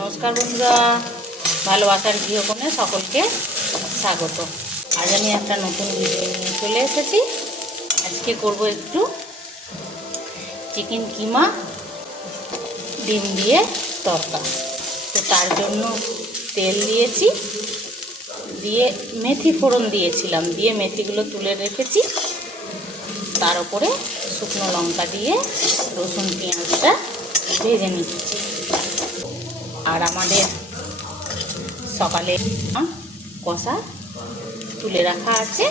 নমস্কার বন্ধুরা। ভালোবাসার গৃহকোণে সকলকে স্বাগত। আজ আমি একটা নতুন ভিডিও নিয়ে চলে এসেছি। আজকে করব একটু চিকেন কিমা, ডিম দিয়ে তরকা। তো তার জন্য তেল দিয়েছি, দিয়ে মেথি ফোড়ন দিয়েছিলাম। দিয়ে মেথিগুলো তুলে রেখেছি। তার উপরে শুকনো লঙ্কা দিয়ে রসুন পেঁয়াজটা ভেজে নিচ্ছি। আর আমাদের সকালে কষা তুলে রাখা আছে।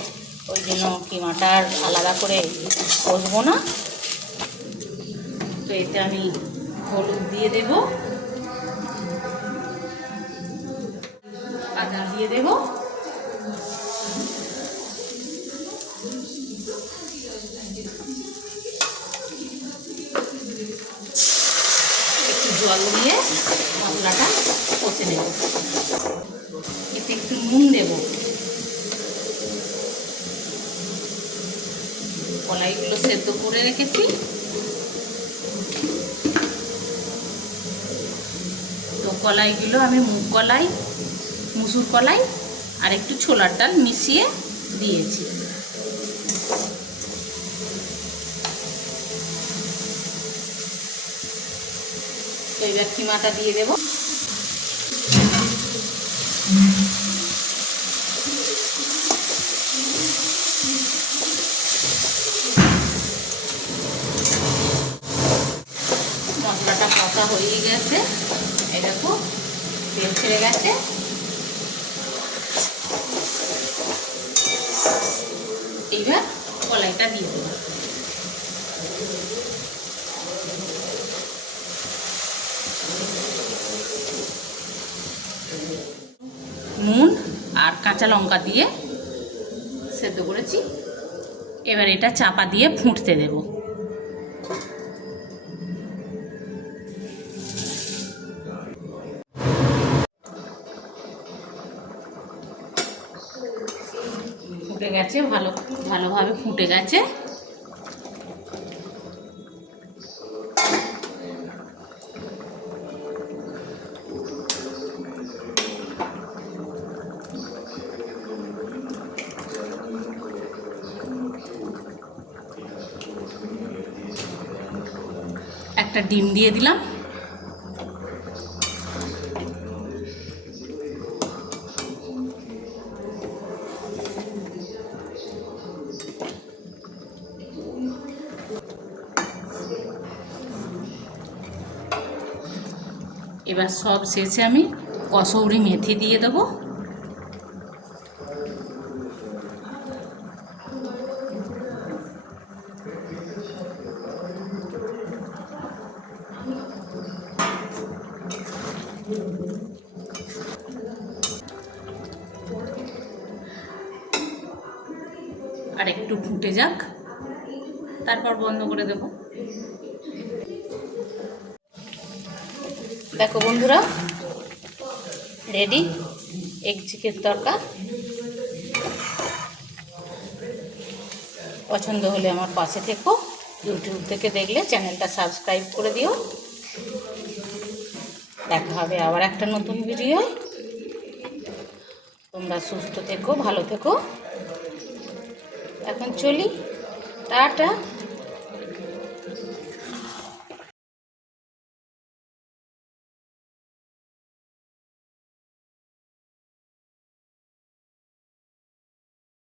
ওই জন্য কিমাটার আলাদা করে কষবো না। তো এতে আমি হলুদ দিয়ে দেব। আদা দিয়ে দেব একটু জল দিয়ে মশলাটা কষে নেব। এতে একটু নুন দেব। কলাইগুলো সেদ্ধ করে রেখেছি। তো কলাইগুলো আমি মুগ কলাই, মুসুর কলাই আর একটু ছোলার ডাল মিশিয়ে দিয়েছি। তো এবার কিমাটা দিয়ে দেবো। মশলাটা কষা হয়ে গেছে। এই তেল ছেড়ে গেছে। এইবার কলাইটা দিয়ে দেবো নুন আর কাঁচা লঙ্কা দিয়ে সেদ্ধ করেছি। এবার এটা চাপা দিয়ে ফুটতে দেব। ফুটে গেছে, ভালো, ভালোভাবে ফুটে গেছে। একটা ডিম দিয়ে দিলাম। এবার সব শেষে আমি কসৌরি মেথি দিয়ে দেবো। আর একটু ফুটে যাক। তারপর বন্ধ করে দেব। দেখো বন্ধুরা রেডি এগ চিকেন তরকা। পছন্দ হলে আমার পাশে থেকো। ইউটিউব থেকে দেখলে চ্যানেলটা সাবস্ক্রাইব করে দিও। দেখা হবে আবার একটা নতুন ভিডিও তোমরা সুস্থ থেকো, ভালো থেকো। এখন চলি টাটা।